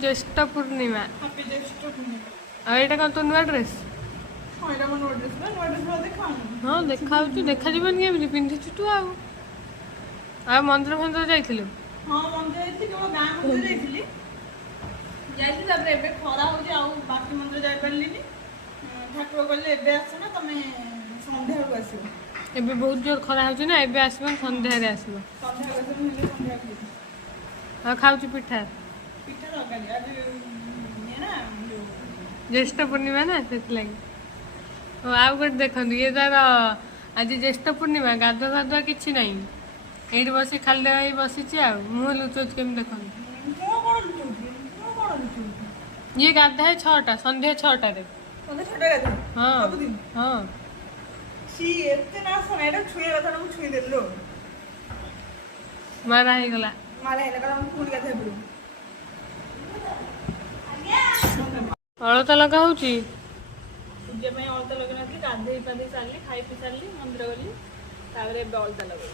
ज्येष्ठ पूर्णिमा हैप्पी ज्येष्ठ पूर्णिमा आ एटा कौन तो नुआ ड्रेस हां एटा मन ड्रेस ना नुआ ड्रेस वाला देखाऊं हां देखाउछु देखा जीवन केमि पिंधिछु तू आ मंदिर मंदिर जाइथिलु हां मंदिर जाइथि केवल गां मंदिर जाइथिली जाइथि तापर एबे खरा हो जे आ बाकी मंदिर जाय परलिनी ठाकुर कहले एबे आसना तमे संध्या को आसीबो एबे बहुत जोर खरा होची ना एबे आसीबन संध्या रे आसीबो संध्या को मिले संध्या को आ खाउछु पिठा पिठा तरकारी आज ये ना ज्येष्ठ पूर्णिमा ना से आउ गोटे देखु ये तार आज ज्येष्ठ पूर्णिमा गाधुआ गाधुआ कि ना ये बस खाली भाई बसी आ मुह लुचौच केमी देख ये गाधा है 6टा संध्या 6टारे हाँ हाँ मारा ही गला अलता लगा होची पूजा में अलता लगे गाधे पाधे सारे खाई पी सारे मंदिर गली अलता लगे